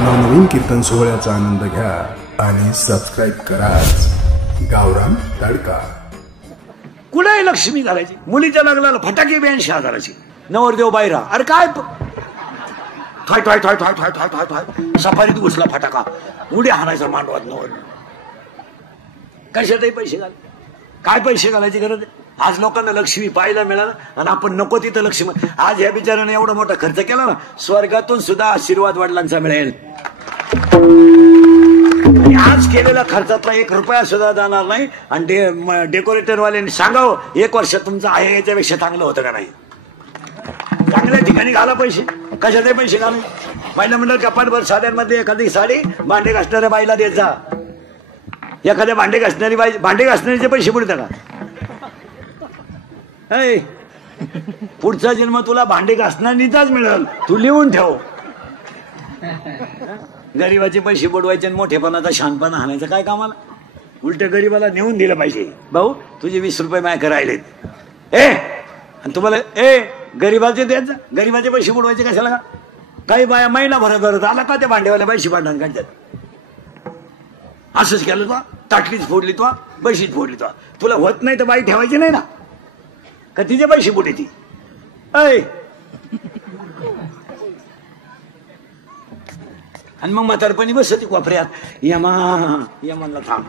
नवनवीन कीर्तन सोहळ्याचा आनंद घ्या आणि सबस्क्राईब करा गावरान तडका। कुठे लक्ष्मी घालायची मुलीच्या लग्नाला फटाके 82,000ची नवरदेव बायरा अरे काय थाय थाय थाय थाय थाय थाय थाय थाय सफारीत घुसला फटाका उडी हाणायचा मांडवात नवर कशातही पैसे घाल काय पैसे घालायची गरज आज लोकांना लक्ष्मी पाहायला मिळालं आणि आपण नको तिथं लक्ष्मी आज या बिचाराने एवढा मोठा खर्च केला ना स्वर्गातून सुद्धा आशीर्वाद वडिलांचा मिळेल आज केलेल्या खर्चातला 1 रुपया सुद्धा जाणार नाही आणि डेकोरेटर वाल्यांनी सांगावं 1 वर्ष तुमचं आहे याच्यापेक्षा चांगलं होतं का नाही चांगल्या ठिकाणी घाला पैसे कशाचे पैसे घाला महिला मंडळ कपाटभर साड्यांमध्ये एखादी साडी भांडे घासणाऱ्या बाईला देत जा एखाद्या भांडे घासणारीचे पैसे पुढे का पुढचा जन्म तुला भांडे घासणारीचाच मिळेल तू लिहून ठेव गरीबाचे पैसे बुडवायचे आणि मोठेपणाचा शहाणपणा हाणायचं काय कामाला उलट गरीबाला नेऊन दिलं पाहिजे भाऊ तुझे 20 रुपये माझ्या राहिलेत आणि तुम्हाला गरीबाचे द्यायचं जा गरीबाचे पैसे बुडवायचे कशाला का काही बाया महिना भरत आला का त्या भांडेवाल्या पैसे भांडण काढतात असंच केलं तो ताटलीच फोडली तो पैशीच फोडली तो तुला होत नाही तर बाई ठेवायची नाही ना का तिचे पैसे बुडे ती आणि मग म्हातारपणी बसती कोपऱ्यात यमानला थांब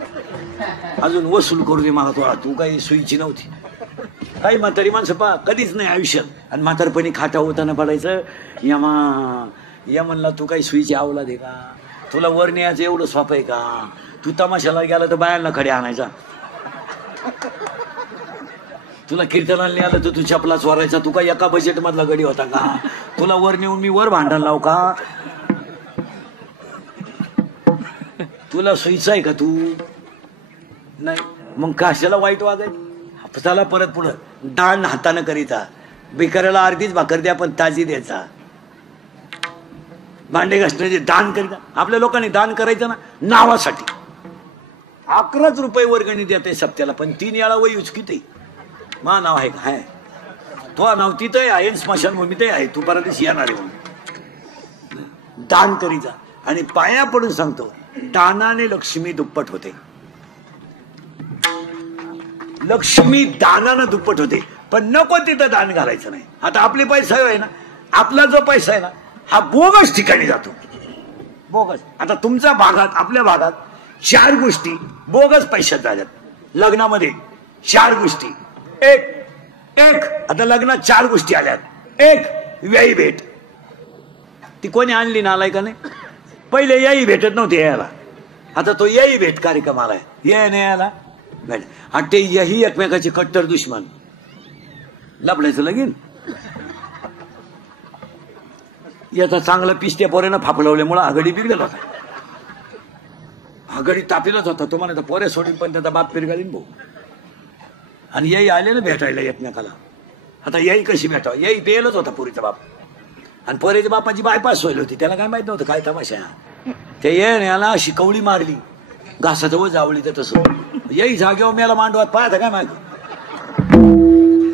अजून वसूल करू दे मला तू काही सोयीची नव्हती काही म्हातारी माणसं पा कधीच नाही आयुष्यात आणि म्हातारपणी खाटा होताना पडायचं यमनला तू काही सोयीची आवला दे का तुला वर न्यायचं एवढं स्वाप आहे का तू तमाशाला गेला तर बायांना खडे आणायचा तुला कीर्तनाला नाही आलं तर तू चपला चोरायचा तू का एका बजेट मधला गडी होता का तुला वर नेऊन मी वर भांडण लाव का तुला सोयीचं आहे का तू नाही मग कशाला वाईट वागाय चला परत पुढं दान हातानं करीता भिकाऱ्याला अर्धीच भाकर द्या पण ताजी द्यायचा भांडे घासण्याचे दान करीता आपल्या लोकांनी दान करायचं ना नावासाठी 11 रुपये वर्गणी देते सप्त्याला पण 3 वेळा वय उचकिते मा नाव आहे का तो नाव तिथंही आहे स्मशानभूमीतही आहे तू परदेशी येणार आहे म्हणून दान करीता आणि पाया पडून सांगतो दानाने लक्ष्मी दुप्पट होते लक्ष्मी दानानं दुप्पट होते पण नको तिथं दान घालायचं नाही आता आपले पैसा आहे ना आपला जो पैसा आहे ना हा बोगस ठिकाणी जातो बोगस आता तुमच्या भागात आपल्या भागात 4 गोष्टी बोगस पैशात झाल्यात लग्नामध्ये 4 गोष्टी एक आता लग्नात 4 गोष्टी आल्यात एक व्ययी भेट ती कोणी आणली ना आलाय का नाही पहिले याही भेटत नव्हते यायला आता तो याही भेट कार्यक्रम आलाय ये नाही यायला भेट आणि ते यही एकमेकाचे कट्टर दुश्मन लपडायचं लगीन याचा चांगला पिस्त्या पोऱ्यानं फापलवल्यामुळे आघाडी बिघडला होता आघाडी तापीलच होता तो म्हणायचा पोऱ्या सोडून पण त्याचा बाप पिरगाळीन भाऊ आणि याही आले ना भेटायला एकमेकाला आता याही कशी भेटावं याही पेलच होता पुरीचा बाप आणि पोऱ्याच्या बापाची बायपास व्हायला होती त्याला काय माहित नव्हतं काय तमाशा ते याला अशी कवळी मारली घासाजवळ जावळी तर तसं याही जागेवर मेला मांडवात पाहता काय माहिती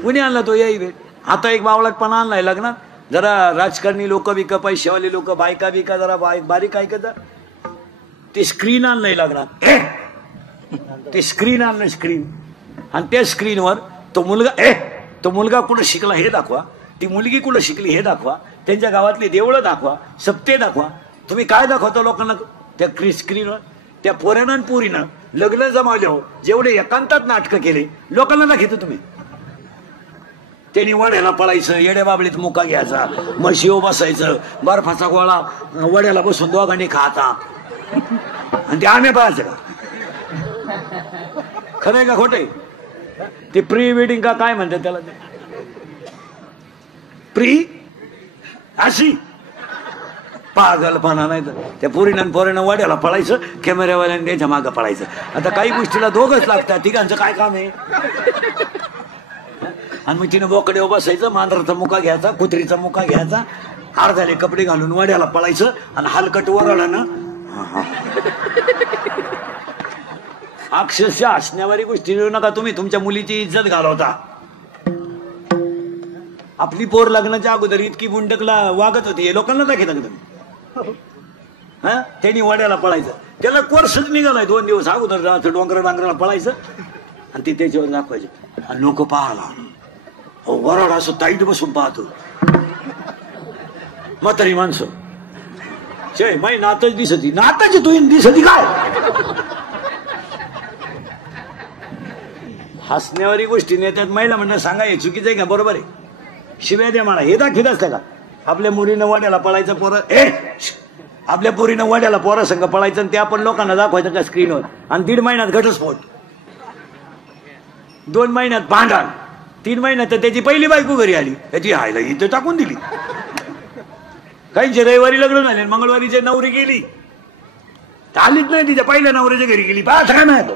कुणी आणला तो याही भेट आता एक बावळटपणा आणलाय लग्नात जरा राजकारणी लोक बिक पैशावाले लोक बायका बिका जरा बारीक ऐकत ते स्क्रीन आणलंय लग्नात ते स्क्रीन आणलंय स्क्रीन आणि त्या स्क्रीनवर तो मुलगा कुठं शिकला हे दाखवा ती मुलगी कुठं शिकली हे दाखवा त्यांच्या गावातली देवळं दाखवा सप्ते दाखवा तुम्ही काय दाखवता लोकांना त्या स्क्रीनवर त्या पोऱ्यानं आणि पुरीनं लग्न जमावले हो जेवढे एकांतात नाटकं केले लोकांना दाखवतो तुम्ही त्यांनी वड्याला पळायचं येड्या बाबळीत मुका घ्यायचा म्हशीवर बसायचं बर्फाचा गोळा वड्याला बसून दोघांनी खाता आणि ते आम्ही पाहायचं का खरंय का खोटंय ते प्री वेडिंग का काय म्हणतात त्याला ते प्री अशी पागलपणा नाही तर त्या पोरीनं वाड्याला पळायचं कॅमेऱ्यावाल्याने त्याच्या मागं पळायचं आता काही गोष्टीला दोघच लागतात तिघांचं काय काम आहे आणि मग तिनं बोकडे बसायचं मांजराचा मुका घ्यायचा कुत्रीचा मुका घ्यायचा अर्धाले कपडे घालून वाड्याला पळायचं आणि हलकट वरळानं अक्षरशः हसण्यावारी गोष्टी देऊ नका तुम्ही तुमच्या मुलीची इज्जत घालवता आपली पोर लग्नाच्या अगोदर इतकी बुंडकला वागत होती हे लोकांना दाखवता का तुम्ही हा त्यांनी वड्याला पळायचं. त्याला कोर्सच निघालाय 2 दिवस अगोदर जायचं डोंगराला पळायचं आणि ते त्याच्यावर दाखवायचे आणि लोक पाहला वराड असं ताईट बसून पाहतो. म्हातारी माणसं शे माई नातच दिसती नाताची तू दिसती काय. हसण्यावारी गोष्टी नेत्यात महिला म्हणणं सांगा हे चुकीचं आहे का बरोबर आहे. शिव्या द्या मला हे दाखवत असतं का आपल्या मुलीनं वड्याला पळायचं पोरं आपल्या पोरीनं वड्याला पोरा संघ पळायचं आणि ते आपण लोकांना दाखवायचं का स्क्रीनवर आणि 1.5 महिन्यात घटस्फोट 2 महिन्यात भांडण 3 महिन्यात तर त्याची पहिली बायको घरी आली त्याची हायला इथं टाकून दिली. काहींचे रविवारी लग्न झाले मंगळवारीची नवरी गेली आलीच नाही तिच्या पहिल्या नवऱ्याच्या घरी गेली पाच काय नाही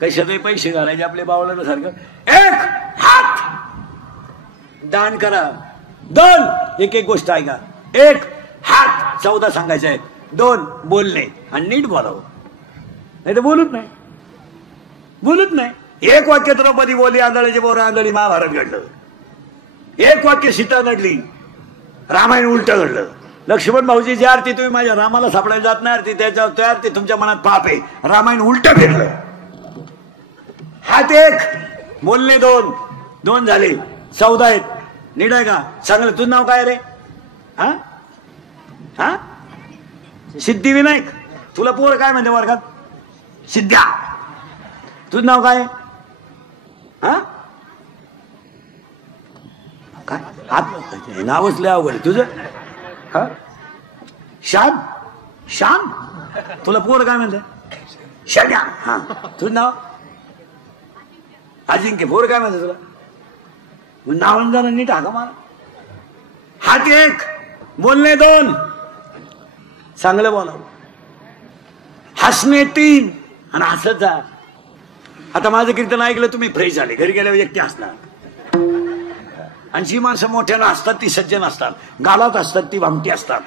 कशातही पैसे घालायचे आपल्या बावळानं सारखं. 1 हात दान करा. 2 एक गोष्ट ऐका. 1 हात 14 सांगायचे आहेत. 2 बोलणे आणि नीट बोलावं नाही तर बोलत नाही. 1 वाक्य द्रौपदी बोलली आंधळीचे पोरं आंधळी महाभारत घडलं. 1 वाक्य सीता नडली रामायण उलट घडलं. लक्ष्मण भाऊजीची आरती तुम्ही माझ्या रामाला सापडायला जात नाही आरती त्याच्या त्या आरती तुमच्या मनात पाप आहे. रामायण उलट फिरलं. हात 1 बोलणे 2 झाले 14 आहेत. नीट आहे का चांगलं. तुझं नाव काय रे हा हा सिद्धिविनायक. तुला पोर काय म्हणते वर्गात सिद्ध्या. तुझं नाव काय हा काय नावच लय अवघड तुझं हा श्याम. तुला पोर काय म्हणते शग्या. हा तुझं नाव अजिंक्य. पोर काय म्हणते तुला नावान जरा नीट हा का मला. हात 1 बोलणे 2 चांगलं बोलावं. हसणे 3 आणि हसत जा. आता माझं कीर्तन ऐकलं तुम्ही फ्रेश झाले घरी गेल्यावर एकटे हसणार. आणि जी माणसं मोठ्यानं असतात ती सज्जन असतात गालात असतात ती भामटी असतात.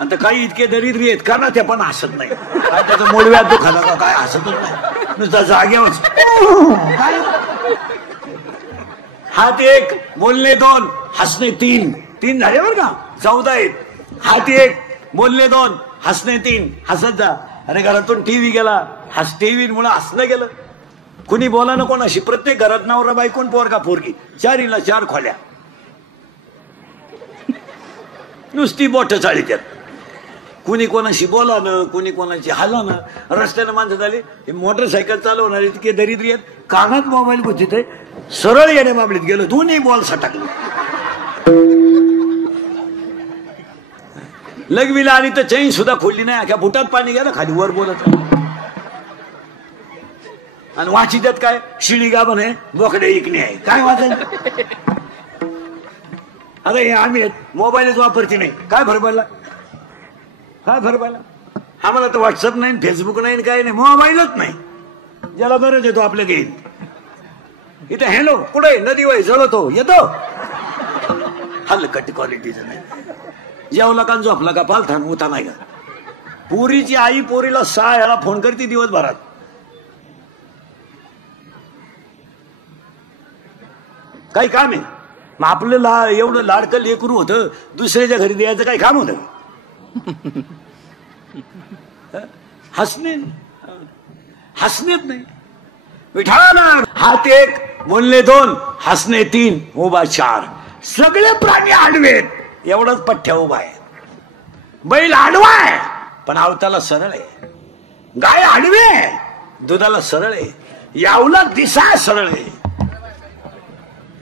आणि काही इतके दरिद्री आहेत का ना ते पण हसत नाही. काय त्याचं मोडव्यात दुखाला का काय हसतच नाही नुसता जाग्यावर. हात 1 बोलणे 2 हसणे 3 झाले बरं का 14 आहेत. हात 1 बोलणे 2 हसणे 3 हसत जा. अरे घरातून टीव्ही गेला टीव्ही मुळे हसणं गेलं. कुणी बोला ना कोणाशी. प्रत्येक घरात नवरा बायकोन पोरगा पोरगी 4 खोल्या नुसती बोट चाळी त्यात. कुणी कोणाशी बोला ना कुणी कोणाची हाला ना. रस्त्यानं माणसं झाली मोटरसायकल चालवणारे इतके दरिद्री आहेत कानात मोबाईल गुंतीत आहे सरळ येणे बाबलीत गेलो 2 बॉल सटकले. लगविला आली तर चैन सुद्धा खोलली नाही. अख्या बुटात पाणी गेलं खाली वर बोलत आणि वाची त्यात काय शिळी गाभण आहे बोकडे इकणे आहे काय वाचायचं. अरे हे आम्ही मोबाईलच वापरते नाही काय फरक पडला आम्हाला तर व्हॉट्सअप नाही फेसबुक नाही काय नाही मोबाईलच नाही. ज्याला गरज येतो आपल्या घेईन. इथे हॅलो कुठे नदी वय जळतो येतो हलकट क्वालिटीचं नाही. जेवला का झोपला का पालथान उता नाही का. पोरीची आई पोरीला 6 याला फोन करते दिवसभरात. काही काम आहे मग आपलं एवढं लाडकं लेकरू होतं दुसऱ्याच्या घरी द्यायचं काही काम होतं. हसण्यात नाही विठाला. हात 1 बोलणे 2 हसणे 3 उभा 4. सगळे प्राणी आडवेत एवढंच पठ्ठ्या उभा आहे. बैल आडवा आहे पण आवताला सरळ आहे. गाय आडवी आहे दुधाला सरळ आहे. यावला दिसा सरळ आहे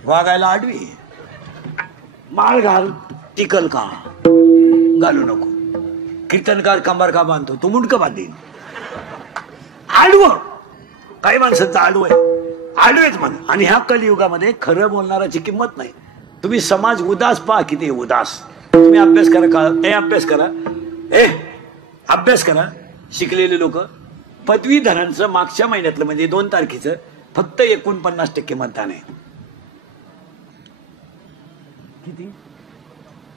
वागायला आडवी. माळ घाल टिकल का घालू नको. कीर्तनकार कंबर का बांधतो तू मुंडकं बांधीन. आडवं काही माणसांचं आडवं आहे आडवेच म्हण. आणि ह्या कलियुगामध्ये खरं बोलणाराची किंमत नाही. तुम्ही समाज उदास पहा किती उदास. तुम्ही अभ्यास करा का अभ्यास करा. शिकलेले लोक पदवीधरांचं मागच्या महिन्यातलं म्हणजे 2 तारखेचं फक्त 49% मतदान आहे. किती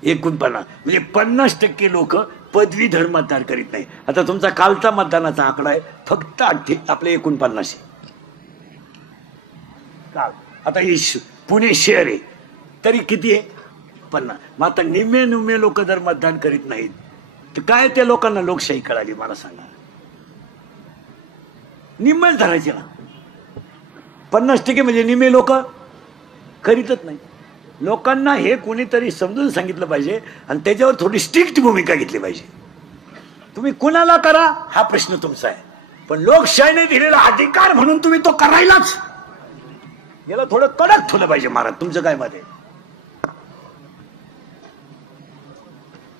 49 म्हणजे 50% लोक पदवीधर मतदान करीत नाही. आता तुमचा कालचा मतदानाचा आकडा आहे फक्त आपले 49. काल आता हे पुणे शहर आहे तरी किती आहे 50. मग आता निम्मे लोक जर मतदान करीत नाहीत तर काय त्या लोकांना लोकशाही कळाली मला सांगा. निम्मेच धरायचे ना. 50% म्हणजे निम्मे लोक करीतच नाही. लोकांना हे कोणीतरी समजून सांगितलं पाहिजे आणि त्याच्यावर थोडी स्ट्रिक्ट भूमिका घेतली पाहिजे. तुम्ही कुणाला करा हा प्रश्न तुमचा आहे, पण लोकशाहीने दिलेला अधिकार म्हणून तुम्ही तो करायलाच, याला थोडं कडक ठेवलं पाहिजे. महाराज तुमचं काय मत आहे?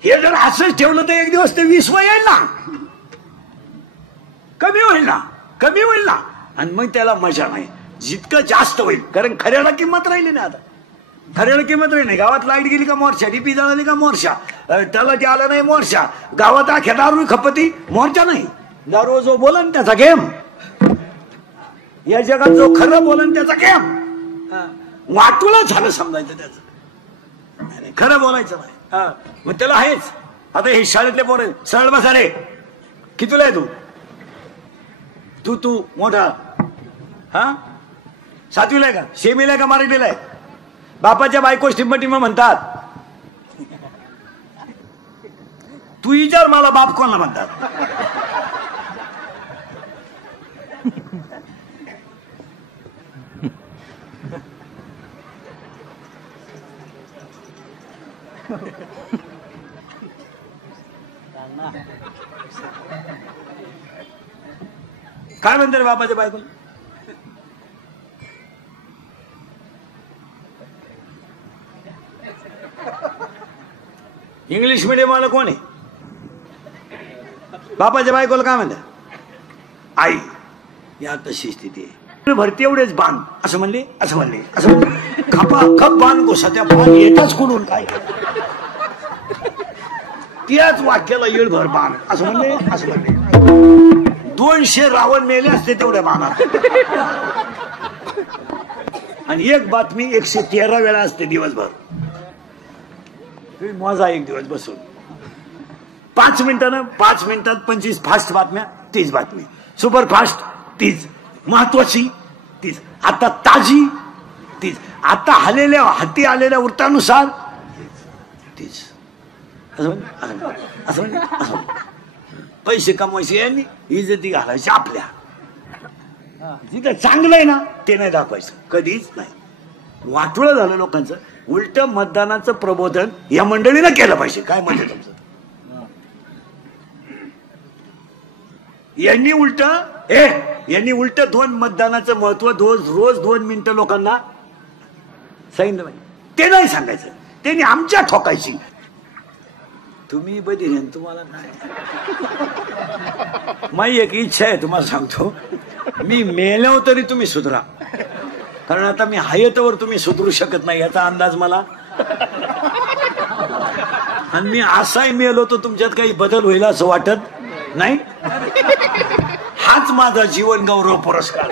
हे जर असंच ठेवलं तर एक दिवस ते 20 येईल ना, कमी होईल ना आणि मग त्याला मजा नाही. जितकं जास्त होईल, कारण खऱ्याला किंमत राहिली नाही. आता खऱ्याला किंमत राहिली नाही. गावात लाईट गेली का मोर्चा, डीपी जळाली का मोर्चा, त्याला ते आलं नाही मोर्चा. गावात अख्या दारू खपती मोर्चा नाही. दारू जो बोलन त्याचा गेम, या जगात जो खरं बोलन त्याचा गेम. वाटूला झालं समजायचं त्याचं, खरं बोलायचं नाही. मग त्याला आहेच. आता हे शाळेतले पोरं सरळ बसा रे, कितीला आहे तू मोठा, हा 7वीला आहे का, सेमीला आहे का, मराठीला आहे? बापाच्या बायको टिंब म्हणतात. तू विचार मला बाप कोणाला म्हणतात. काय म्हणते रे बापाच्या बायको? इंग्लिश मीडियम वाला कोण आहे? बापाच्या बायकोला काय म्हणतात? आई. या तशी स्थिती आहे. भरती एवढेच बांध असं म्हणले खपा खप बांध गोसा त्या बांध येताच कुठून काय, त्याच वाक्याला येळभर बांध असं म्हणले. 200 रावण मेले असते तेवढ्या बाणात. आणि एक बातमी 113 वेळा असते दिवसभर. मजा एक दिवस बसून 5 मिनिटात 25 फास्ट बातम्या, 30 बातमी सुपर फास्ट 30, महत्वाची 30, आता ताजी 30, आता हाती आलेल्या वृत्तानुसार 30. असं पैसे कमवायचे यांनी, इज्जती घालायची आपल्या. जिथं चांगलं आहे ना ते नाही दाखवायचं, कधीच नाही. वाटोळं झालं लोकांचं. उलट मतदानाचं प्रबोधन या मंडळीनं केलं पाहिजे. काय म्हणजे तुमचं? यांनी उलट 2 मतदानाचं महत्व रोज 2 मिनिटं लोकांना सांगितलं पाहिजे. ते नाही सांगायचं, त्यांनी आमच्या ठोकायची. तुम्ही बधी तुम्हाला काय, माझी एक इच्छा आहे तुम्हाला सांगतो, मी मेल्यावर तरी तुम्ही सुधरा. कारण आता मी हयतवर तुम्ही सुधरू शकत नाही याचा अंदाज मला. आणि मी असाही मेलो तर तुमच्यात काही बदल होईल असं वाटत नाही. हाच माझा जीवन गौरव पुरस्कार.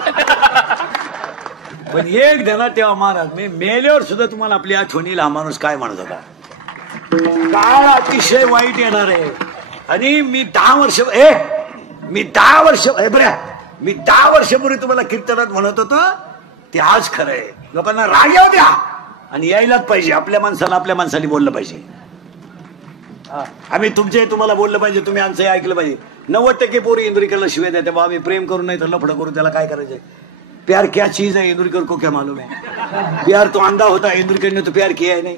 पण एक ध्यानात ठेवा महाराज, मी मेल्यावर सुद्धा तुम्हाला आपली आठवणीला हा माणूस काय म्हणत होता. काळ अतिशय वाईट येणार आहे. आणि मी 10 वर्षापूर्वी तुम्हाला कीर्तनात म्हणत होतो ते आज खरं आहे. लोकांना राग येऊ द्या आणि यायलाच पाहिजे. आपल्या माणसाने बोललं पाहिजे. आम्ही तुम्हाला बोललं पाहिजे, तुम्ही आमचं ऐकलं पाहिजे. 90% पोरी इंदुरीकरला शिवाय द्या. तेव्हा आम्ही प्रेम करून नाही तर लफडं करून त्याला काय करायचंय? प्यार क्या चीज है इंदुरीकर को क्या मालूम है? प्यार तो अंधा होता, इंदुरीकर ने तो प्यार किया है नहीं.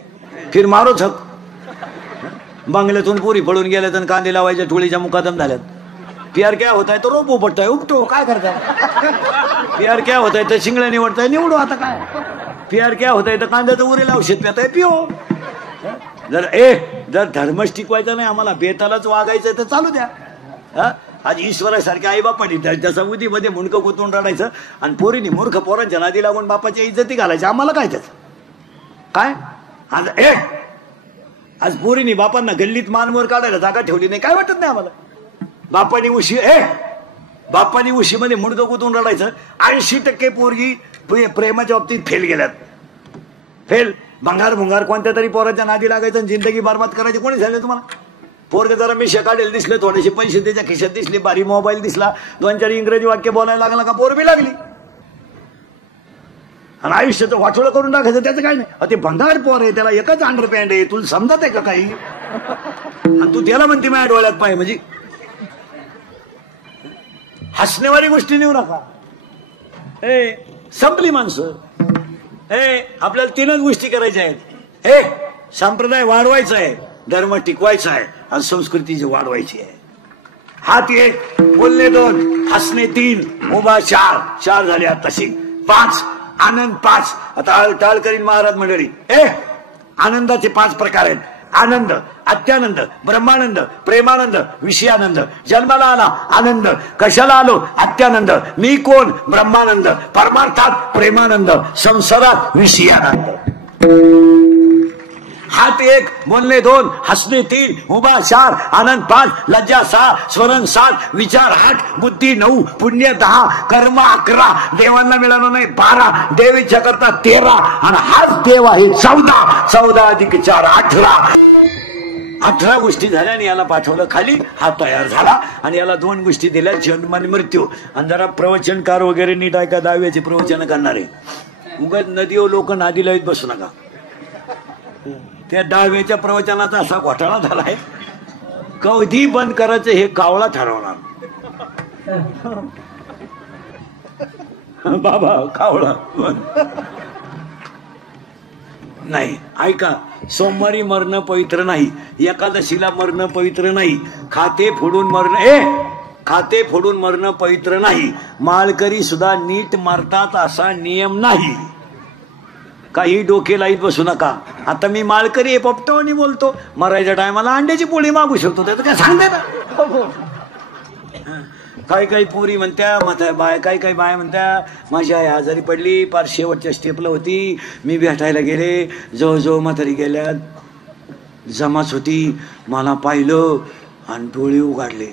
फिर मारो झक. बंगल्यातून पोरी पळून गेल्यात आणि कांदे लावायच्या टोळीच्या मुकादम झाल्यात. प्यार क्या होता है तो रोबो पडताय उपटो, काय करताय? प्यार क्या होता है तर शिंगड्या निवडताय, निवडू आता काय. प्यार क्या होता है तर कांद्याचं उरेल औषध पिताय, पिओ. जर धर्मच टिकवायचा नाही, आम्हाला बेतालाच वागायचं तर चालू द्या. आज ईश्वरासारख्या आई बापानी जसं उदीमध्ये मुंडकं गुंतवून रडायचं आणि पोरीनी मूर्ख पोरांच्या नादी लागून बापाच्या इज्जती घालायच्या. आम्हाला काय त्याच काय? आज पोरीनी बापांना गल्लीत मानवर काढायला जागा ठेवली नाही, काय वाटत नाही आम्हाला? बापानी उशीमध्ये मुंडकं गुंतवून रडायचं. 80% पोरगी प्रेमाच्या बाबतीत फेल गेल्यात. फेल. भंगार कोणत्या तरी पोराच्या नादी लागायचं आणि जिंदगी बरबाद करायची. कोणी झालं तुम्हाला? पोरग जरा मिशा काढेल दिसलं, थोडेसे पैसे त्याच्या खिशात दिसले, भारी मोबाईल दिसला, 2-4 इंग्रजी वाक्य बोलायला लागला का पोर बी लागली. आणि आयुष्याचं वाटोळं करून टाकायचं त्याचं काय नाही. ते भंगार पोर आहे, त्याला एकच अंडरपॅन्ट आहे, तुला समजत आहे का काही? आणि तू त्याला म्हणते माझ्या डोळ्यात पाय. म्हणजे हसण्यावारी गोष्टी नेऊ नका. संपली माणसं. आपल्याला 3च गोष्टी करायच्या आहेत. संप्रदाय वाढवायचा आहे, धर्म टिकवायचा आहे आणि संस्कृती वाढवायची आहे. हात 1, बोलणे 2, हसणे 3, उभा 4. 4 झाले आताशी. 5, आनंद 5. आता टाळ करीन महाराज मंडळी. आनंदाचे 5 प्रकार आहेत. आनंद, अत्यानंद, ब्रह्मानंद, प्रेमानंद, विषयानंद. जन्माला आला आनंद, कशाला आलो अत्यानंद, मी कोण ब्रह्मानंद, परमार्थात प्रेमानंद, संसारात विषयानंद. हात 1, बोलणे 2, हसणे 3, उभा 4, आनंद 5, लज्जा 6, स्मरण 7, विचार 8, बुद्धी 9, पुण्य 10, कर्म 11, देवांना मिळालं नाही 12, देवीच्या करता 13 आणि हाच देव आहे 14. 14 अधिक 4 18. 18 गोष्टी झाल्या आणि याला पाठवलं खाली. हा तयार झाला आणि याला 2 गोष्टी दिल्या, जन्म आणि मृत्यू. आणि जरा प्रवचनकार वगैरे नीट ऐका, दहाव्याचे प्रवचन करणारे. उगाच नदीवर लोक नादी लावीत बसू नका. त्या 10व्याच्या प्रवचनाचा असा घोटाळा झालाय, कधी बंद करायचं हे कावळा ठरवणार. बाबा कावळा नाही. ऐका, सोमवारी मरणं पवित्र नाही, एकादशीला मरणं पवित्र नाही, खाते फोडून मरणं पवित्र नाही, माळकरी सुद्धा नीट मरतात असा नियम नाही. काही डोके लाईत बसू नका. आता मी माळकरी आहे, पोपटवानी बोलतो, मरायच्या टायमाला अंड्याची पोळी मागू शकतो, त्याचं काय सांगते ना. काही पोरी म्हणत्या, काही बाय म्हणत्या, माझी आई आजारी पडली, पार शेवटच्या स्टेपला होती, मी भेटायला गेले, जवळजवळ म्हातारी गेल्या, जमाच होती, मला पाहिलं आणि डोळे उघडले.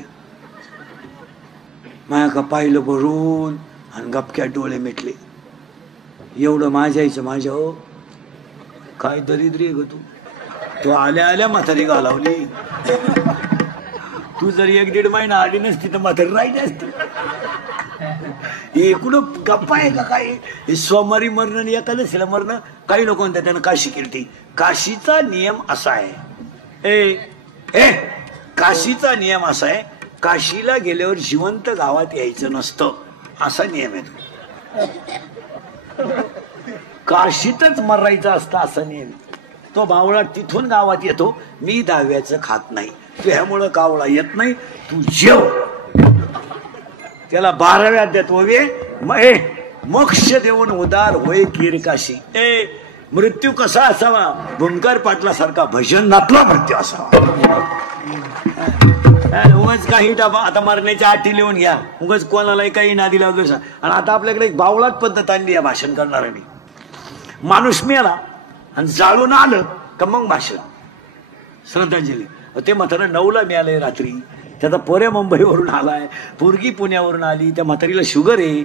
माझ्या का पाहिलं भरून आणि गपक्यात डोळे मिटले. एवढं माझ्या आईचं माझ्या. हो काय दरिद्री आहे ग तू आल्या आल्या म्हातारी घालावली. तू जर 1-1.5 महिना आली नसती तर म्हातारी राहिली असती. एकूण गप्पा आहे का काय? हे सोमवारी मरणं आणि एकादशीला मरणं. काही लोक म्हणतात त्यानं काशी केली. काशीचा नियम असा आहे, काशीचा नियम असा आहे, काशीला गेल्यावर जिवंत गावात यायचं नसतं, असा नियम आहे. काशीतच मरायचं असतं असा नियम. तो बावळा तिथून गावात येतो, मी 10व्याचं खात नाही, तुझ्यामुळं कावळा येत नाही, तू जेव. त्याला 12व्या देत होवे मोक्ष देऊन उदार होय कीर काशी. मृत्यू कसा असावा? भूमकर पाटलासारखा भजन नातला मृत्यू असावा. उगाच काही आता मरण्याच्या आठी लिहून घ्या, उगाच कोणालाही काही नादी लावलं. आणि आता आपल्याकडे एक बावळात पद्धत आणली या भाषण करणाऱ्यांनी. माणूस मेला आणि जाळून आलं का मग भाषण, श्रद्धांजली. ते म्हातारा 9ला मिळालंय रात्री, त्याचा पोऱ्या मुंबईवरून आलाय, पोरगी पुण्यावरून आली, त्या म्हातारीला शुगर आहे,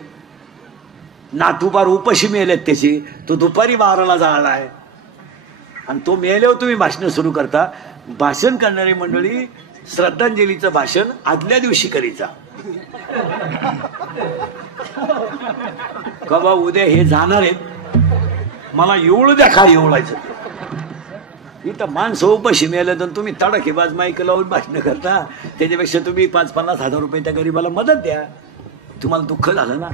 नातू पार उपाशी मेलेत त्याचे, तो दुपारी 12ला जाळलाय आणि तो मेल्यावर तुम्ही भाषण सुरू करता. भाषण करणारी मंडळी श्रद्धांजलीचं भाषण आदल्या दिवशी करीचा. का बा उद्या हे जाणार आहेत, मला एवढं द्या खा एवढायचं. इथं माणसं उपाशी मिळालं तर तुम्ही तडाखेबाज माईक लावून भाषण करता, त्याच्यापेक्षा तुम्ही 5-50 हजार रुपये त्या गरीबाला मदत द्या. तुम्हाला दुःख झालं ना.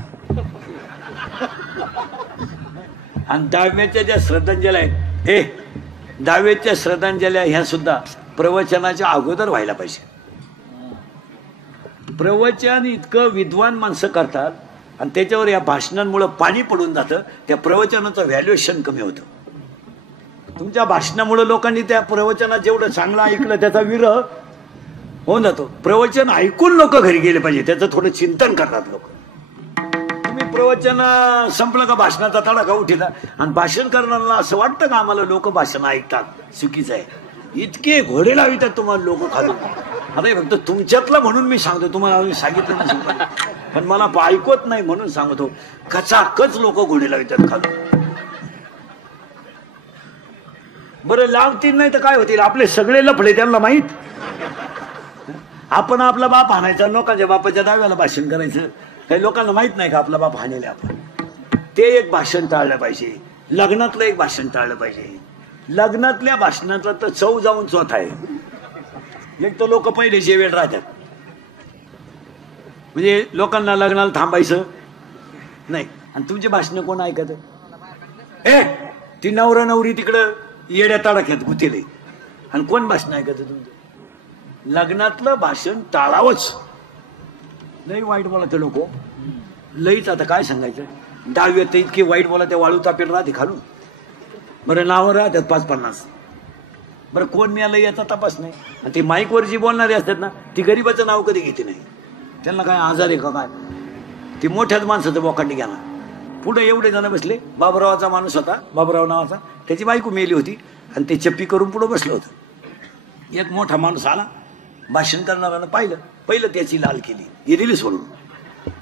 आणि 10व्याच्या ज्या श्रद्धांजल्या आहेत, 10व्याच्या श्रद्धांजल्या ह्या सुद्धा प्रवचनाच्या अगोदर व्हायला पाहिजे. प्रवचन इतकं विद्वान माणसं करतात आणि त्याच्यावर या भाषणांमुळे पाणी पडून जातं, त्या प्रवचनाचं व्हॅल्युएशन कमी होतं. तुमच्या भाषणामुळे लोकांनी त्या प्रवचनात जेवढं चांगलं ऐकलं त्याचा विरह होऊन जातो. प्रवचन ऐकून लोक घरी गेले पाहिजे, त्याचं थोडं चिंतन करतात लोक. तुम्ही प्रवचन संपलं का भाषणाचा तडाखा उठिला आणि भाषण करणाऱ्याला असं वाटतं का आम्हाला लोक भाषण ऐकतात, चुकीचं आहे. इतके घोडे लावितात तुम्हाला लोक खाली. आता फक्त तुमच्यातला म्हणून मी सांगतो, तुम्हाला सांगितलं नाही पण मला ऐकत नाही म्हणून सांगतो. कचाकच लोक घोडे लावितात खाली. बरं लावतील नाही तर काय होतील, आपले सगळे लफडे त्यांना माहित. आपण आपला बाप हाणायचा, लोकांच्या बापाच्या 10व्याला भाषण करायचं. काही लोकांना माहित नाही का आपला बाप हाणेले आपण. ते एक भाषण टाळलं पाहिजे, लग्नातलं एक भाषण टाळलं पाहिजे. लग्नातल्या भाषणातलं तर चव जाऊन चोथ आहे. एक तर लोक पहिले जेवेल राहतात, म्हणजे लोकांना लग्नाला थांबायचं नाही. आणि तुमचे भाषण कोण ऐकत? ती नवरा नवरी तिकडं येड्या तडाख्यात गुतेले, आणि कोण भाषण ऐकत तुमचं? लग्नातलं भाषण टाळावंच. लई वाईट बोला ते लोक, लईच. आता काय सांगायचं, दहावीत इतके वाईट बोला, त्या वाळू तापेल राहते खालून. बरं नावं राहतात 5-50. बरं कोण मिळालं याचा तपास नाही. आणि ते माईकवर जी बोलणारे असतात ना, ती गरीबाचं नाव कधी घेते नाही. त्यांना काय आजार आहे का काय? ती मोठ्याच माणसाचं बोकांडी घ्या. पुढे एवढे जण बसले. बाबुरावाचा माणूस होता, बाबुराव नावाचा, त्याची बायको मेली होती, आणि ते चप्पी करून पुढे बसलं होतं. एक मोठा माणूस आला, भाषण करणाऱ्यानं पाहिलं, पहिलं त्याची लाल केली, हे दिली सोडून.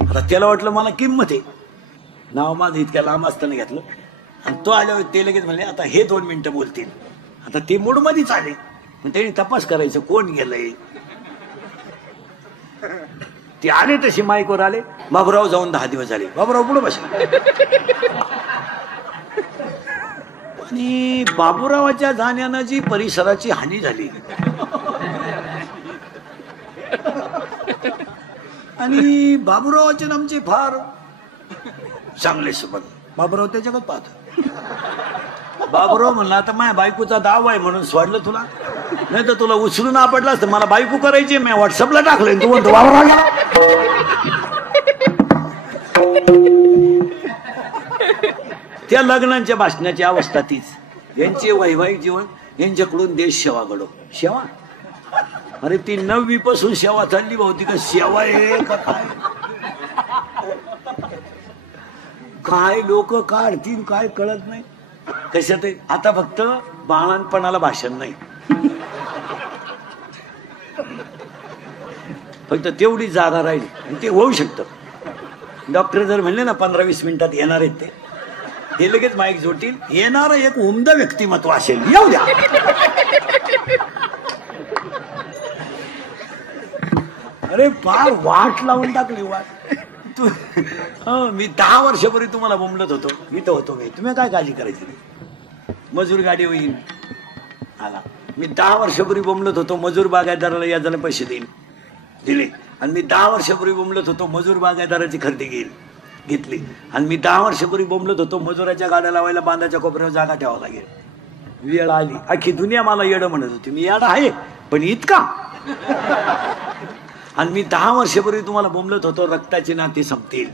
आता त्याला वाटलं मला किंमत आहे, नाव माझं इतक्या लांब असताना घेतलं. आणि तो आल्यावर ते लगेच म्हणले आता हे 2 मिनिटं बोलतील. आता ते मूडमध्येच आले, पण त्यांनी तपास करायचं कोण गेलंय. ते आले तसे माईकवर आले. बाबुराव जाऊन 10 दिवस झाले. बाबुराव पुढे बसले, आणि बाबुरावाच्या जाण्यानं जी परिसराची हानी झाली, आणि बाबुरावाचे नामचे फार चांगले संबंध. बाबुराव त्याच्याकडे पाहतो. बाबुराव म्हणला आता माझ्या बायकोचा दाव आहे म्हणून सोडलं तुला, नाही तर तुला उचलून आपडला असतं. मला बायको करायची, मी व्हॉट्सअपला टाकलंय, तू म्हणतो बाबुराव गेला. त्या लग्नांच्या भाषणाची अवस्था तीच. यांचे वैवाहिक जीवन, यांच्याकडून देश सेवा घडो. सेवा, अरे ती 9वी पासून सेवा चालली भाऊ. का सेवा आहे का काय? काय लोक काढतील काय कळत नाही कशात. आता फक्त बाळांपणाला भाषण नाही, फक्त तेवढी जागा राहील, आणि ते होऊ शकतं. डॉक्टर जर म्हणले ना 15-20 मिनिटात येणार आहेत, ते लगेच माईक जोडतील. येणार एक उमदा व्यक्तिमत्व असेल, येऊ द्या. अरे फार वाट लावून टाकली वाट. मी 10 वर्षापूर्वी तुम्हाला बोंबलत होतो, इथं होतो मी, तुम्ही काय काळजी करायची नाही. मजूर गाडी होईल आला. मी 10 वर्षापूर्वी बोंबलत होतो, मजूर बागायतदाराला याजाने पैसे देईल, दिले. आणि मी 10 वर्षापूर्वी बोंबलत होतो, मजूर बागायतदाराची खरेदी घेतली. आणि मी 10 वर्षापूर्वी बोंबलत होतो, मजुराच्या गाड्या लावायला बांधाच्या कोपऱ्यावर जागा ठेवावं लागेल. वेळ आली, अख्खी दुनिया मला येडं म्हणत होती. मी येडा आहे, पण इतका. आणि मी 10 वर्षापूर्वी तुम्हाला बोंबलत होतो, रक्ताची नाती संपतील.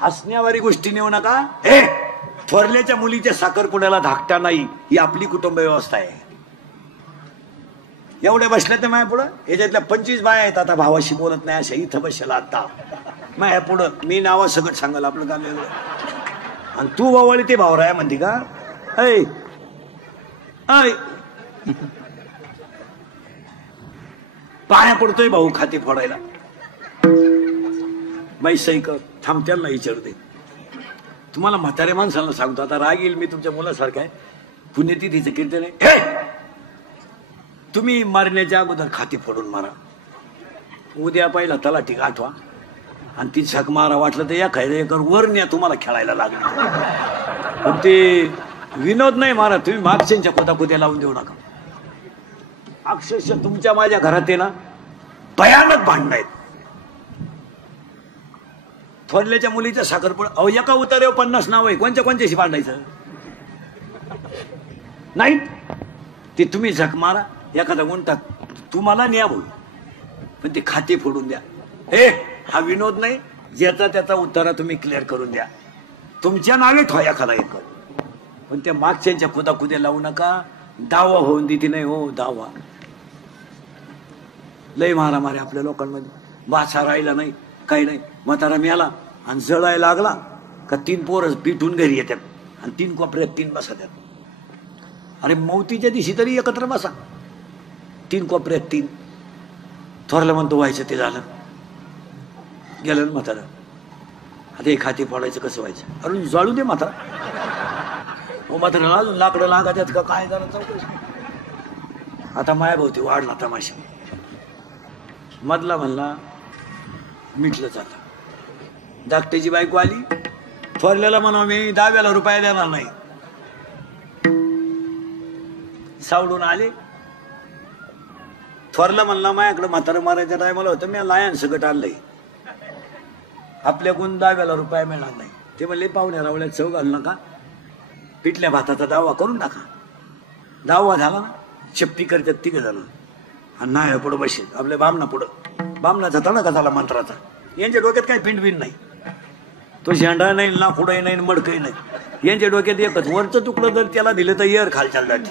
हसण्यावारी गोष्टी नेऊ नका. थोरल्याच्या मुलीच्या साखरपुड्याला धाकटा नाही, ही आपली कुटुंब व्यवस्था आहे. एवढ्या बसल्या तर माया पुढं, याच्यातल्या 25 बाया आहेत आता भावाशी बोलत नाही अशा इथं बसला. आता माया पुढं मी नावा सगळं सांगाल आपलं काम एवढं. आणि तू बावळी ते भावराया म्हणते का? ऐ ऐ पाया पडतोय भाऊ खाते फोडायला. बाई सही कर, थांब त्यांना विचारू दे. तुम्हाला म्हातारे माणसाला सांगतो, आता राग येईल, मी तुमच्या मुलासारखा आहे. पुण्यतिथीचं कीर्तन आहे, तुम्ही मारण्याच्या अगोदर खाते फोडून मारा. उद्या पहिला तलाठी आठवा, आणि ती झक मारा. वाटलं तर या खायला एकर वर न्या, तुम्हाला खेळायला लागणार. पण ते विनोद नाही मारा, तुम्ही मागच्यांच्या खोदाखोद्या लावून देऊ नका. अक्षरशः तुमच्या माझ्या घरात आहे ना भयानक भांडण आहेत. थोरल्याच्या मुलीचा साखरपुडा, एका उतार्यावर 50 नाव आहे, कोणच्याशी भांडायचं नाही. ते तुम्ही झक मारा, एखादा गुंठा तुम्हाला न्या बोल, पण ते खाते फोडून द्या. हा विनोद नाही, ज्याचा त्याचा उतारा तुम्ही क्लिअर करून द्या. तुमच्या नावे ठेवा एखादा एक, पण त्या मागच्यांच्या खुदाखुद्या लावू नका. दावा होऊन देते नाही हो, दावा लय मारामारी आपल्या लोकांमध्ये. वासा राहिला नाही, काही नाही. म्हातारा मिळाला आणि जळायला लागला का 3 पोरं पिठून घरी येतात, आणि 3 कोपऱ्यात 3 बसतात. अरे मौतीच्या दिवशी तरी एकत्र बसा, 3 कोपऱ्यात 3. थोरलं म्हणतो व्हायचं ते झालं, गेलं ना म्हातारा. आता हे खाते फोडायचं कसं व्हायचं? अरे जाळू दे म्हातारा. हो म्हातारा अजून लाकडं लागायच्यात का काय जरा चौकशी. आता मायाभोवती वाढला तमाशा. मधला म्हणला मिटलं जातं. धाकट्याची बायको आली, थोरल्याला म्हणा मी 10,000 रुपये देणार नाही. सावडून आले. थोरला म्हणला माझ्याकडे म्हातारं मारायच्या टायमाला होतं, मी लायन सगट आणलंय, आपल्याकडून 10,000 रुपये मिळणार नाही. ते म्हणले पाहुण्या रावळ्यात चव घालू नका, पिठल्या भाताचा दावा करून टाका. दावा झाला ना, शेपटी करतात 3 जण आणि नाही पुढं बसेल आपल्या बामणा पुढं. बामणाचा तडका झाला मंत्राचा. यांच्या डोक्यात काही पिंडबिंड नाही, तो शेंडा नाही ना पुढंही नाही मडकही नाही. यांच्या डोक्यात एकच, वरचं तुकडं जर त्याला दिलं तर येर खालच्या जाती.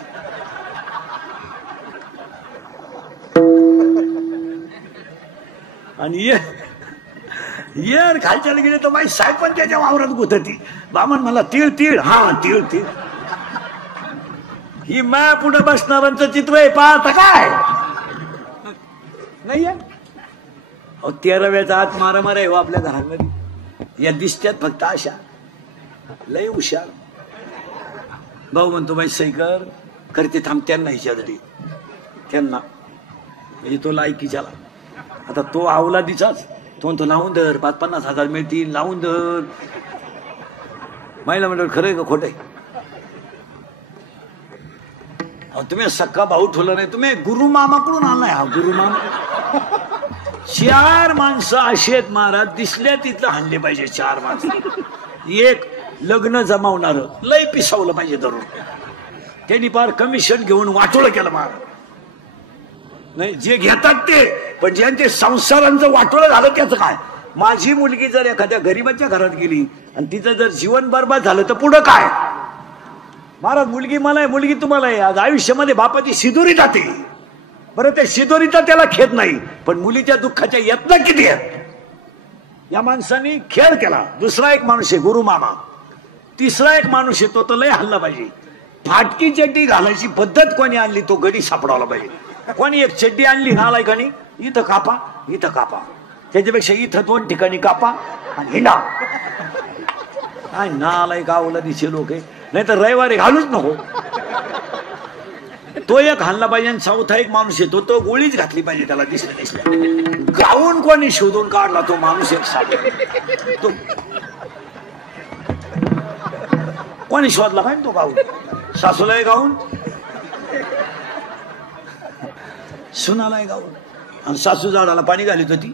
आणि येर खालच्याला गेले तर माझी साहेब पण त्याच्या वावरात गुतती. बामण मला तीळ तीळ, हा तीळ तीळ. ही माया पुढे बसणाऱ्यांचं चित्र आहे, पाहता काय नाही. 13व्याचा आत मारामार आहे हो आपल्या घरामध्ये. या दिसत्यात फक्त अशा लय हुशार. भाऊ म्हणतो बाई सही करते थांब, त्यांना विचारली त्यांना म्हणजे तो लायकीच्याला. आता तो आवला दिसाच, तो म्हणतो लावून धर, 5-50 हजार मिळतील, लावून धर. महिला म्हणतो खरंय का खोटंय? तुम्ही सक्का भाऊ ठेवला नाही, तुम्ही गुरु मामाकडून आणलाय. हा गुरु मामा. 4 माणसं अशी आहेत महाराज, दिसल्या तिथलं हाणले पाहिजे. 4 माणसं. एक लग्न जमावणार लय पिसावलं पाहिजे धरून. त्यांनी फार कमिशन घेऊन वाटोळं केलं महाराज. नाही जे घेतात ते, पण ज्यांचे संसारांचं वाटोळं झालं त्याचं काय? माझी मुलगी जर एखाद्या गरीबाच्या घरात गेली आणि तिचं जर जीवन बरबाद झालं तर पुढं काय महाराज? मुलगी मला आहे, मुलगी तुम्हाला आहे. आज आयुष्यामध्ये बापाची शिदोरी जाते. बरं त्या शिदोरीचा त्याला खेद नाही, पण मुलीच्या दुःखाच्या यत्न किती आहेत. या माणसाने खेळ केला. दुसरा एक माणूस आहे गुरु मामा. तिसरा एक माणूस आहे, तो तर लय हल्ला पाहिजे. फाटकी चड्डी घालायची पद्धत कोणी आणली तो गडी सापडावला पाहिजे. कोणी एक चड्डी आणली नालायकानी, इथं कापा इथं कापा, त्याच्यापेक्षा इथं 2 ठिकाणी कापा आणि हिंडा. काय नालायक आवला दिसे लोक आहे. नाही तर रविवारी घालूच नको. तो एक हाणला पाहिजे. आणि चौथा एक माणूस येतो, तो गोळीच घातली पाहिजे त्याला दिसल्या. गाऊन कोणी शोधून काढला तो माणूस एक सापडला. तो कोणी शोधला काय तो गाऊन? सासूलाय गाऊन, सुनालाय गाऊन. आणि सासू झाडाला पाणी घालीत होती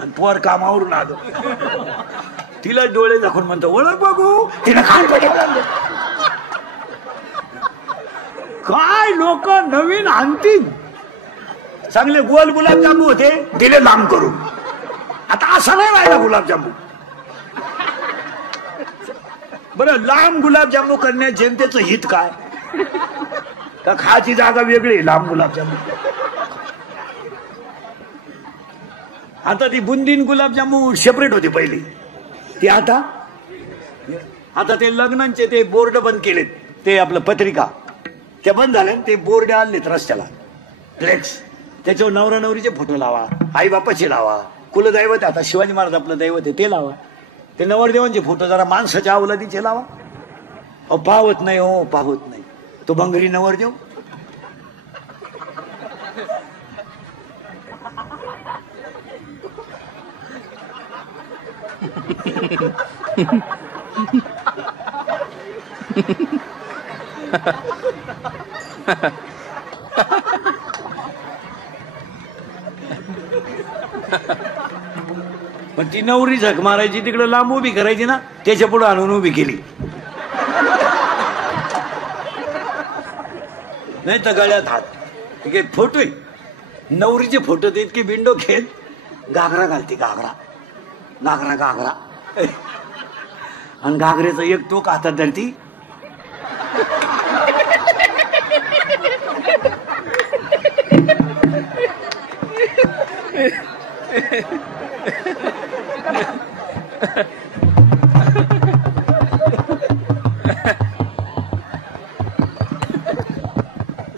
आणि पोर कामावरून आलो. तिला डोळे दाखवून म्हणतो ओळख बघू. तिला खाण पडलं. काय लोक नवीन आणतील. चांगले गोल गुलाबजामू होते, दिले लांब करून. आता असं नाही राहिला गुलाबजामू. बरं लांब गुलाबजामू करण्यात जनतेचं हित काय? का खायची जागा वेगळी, लांब गुलाबजामू. आता ती बुंदीन गुलाबजामू सेपरेट होती पहिली, ती आता ते लग्नांचे ते बोर्ड बंद केलेत. ते आपलं पत्रिका ते बंद झाले. ते बोर्ड आणलेत रस्त्याला, फ्लेक्स. त्याच्यावर नवरा नवरीचे फोटो लावा, आई बापाचे लावा, कुलदैवत आता शिवाजी महाराज आपलं दैवत आहे ते लावा. ते नवरदेवांचे फोटो जरा माणसाच्या अवलादीचे लावा. अहो पाहत नाही, हो पाहत नाही. तो बंगरी नवरदेव पण ती नवरी झक मारायची तिकडे लांब उभी करायची ना, त्याच्या पुढे आणून उभी केली. नाही तर गळ्यात हात. फोटो नवरीचे फोटो ते इतके बिंडो खेळ. घागरा घालते, घागरा घागरा घागरा. आणि घागरेचं एक टोक हातात धरती.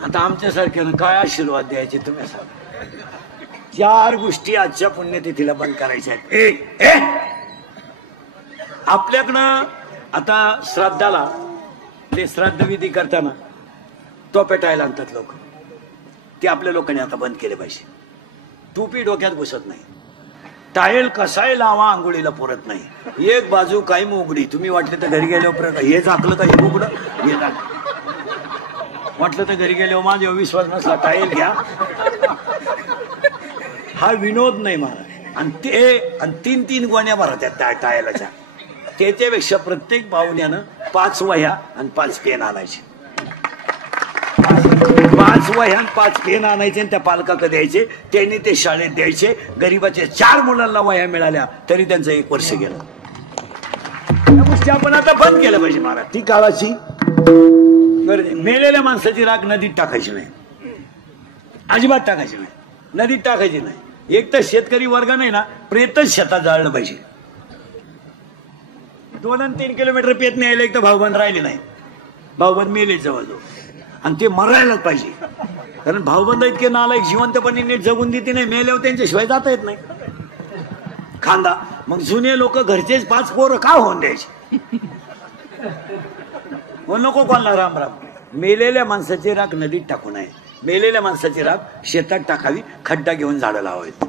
आता आमच्यासारख्यानं काय आशीर्वाद द्यायचे तुम्ही सांगा. 4 गोष्टी आजच्या पुण्यतिथीला बंद करायच्या आहेत. आपल्याकडं आता श्राद्धाला ते श्राद्धविधी करताना तो पेटायला आणतात लोक. ते आपल्या लोकांनी आता बंद केले पाहिजे. टोपी डोक्यात घुसत नाही. टायल कसाही लावा आंघोळीला पुरत नाही. एक बाजू कायम उघडी. तुम्ही वाटले तर घरी गेल्यावर हे झाकलं का हे उघडं हे झाकलं. वाटलं तर घरी गेल्यावर माझ्यावर विश्वास नसला टायल घ्या. हा विनोद नाही महाराज. आणि तीन तीन गोण्या भरतात त्या टायलाच्या. त्याच्यापेक्षा प्रत्येक पाहुण्यानं 5 वह्या आणि 5 पेन आणायचे. 5 वह्या आणि 5 पेन आणायचे आणि त्या पालकाकडे द्यायचे. त्यांनी ते शाळेत द्यायचे. गरीबाच्या 4 मुलांना वह्या मिळाल्या तरी त्यांचं 1 वर्ष गेलं. त्या गोष्टी आपण आता बंद केलं पाहिजे महाराज. ती काळाची मेलेल्या माणसाची राख नदीत टाकायची नाही. अजिबात टाकायची नाही. नदीत टाकायची नाही. एक तर शेतकरी वर्ग नाही ना, प्रेतच शेतात जाळलं पाहिजे. 2 आणि 3 किलोमीटर पेत न्यायला एक तर भाऊबंद राहिले नाही. भाऊबंद मेले जवळजवळ. आणि ते मरायलाच पाहिजे. कारण भाऊबंद इतके नालायक जिवंतपणे नीट जगून देते नाही. मेल्यावर त्यांच्याशिवाय जाता येत नाही. खांदा मग जुने लोक घरचेच 5 पोरं का होऊन द्यायचे. नको कोणला राम राम. मेलेल्या माणसाची राख नदीत टाकू नये. मेलेल्या माणसाची राख शेतात टाकावी. खड्डा घेऊन झाडं लावावीत.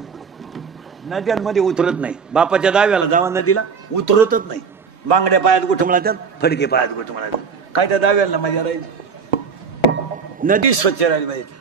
नद्यांमध्ये उतरत नाही. बापाच्या दाव्याला जावा नदीला उतरतच नाही. बांगड्या पायात गुठमळातात, फडके पायात गुठमळातात. काय त्या दाव्याला मजा राहील. नदी स्वच्छ राहिली पाहिजे.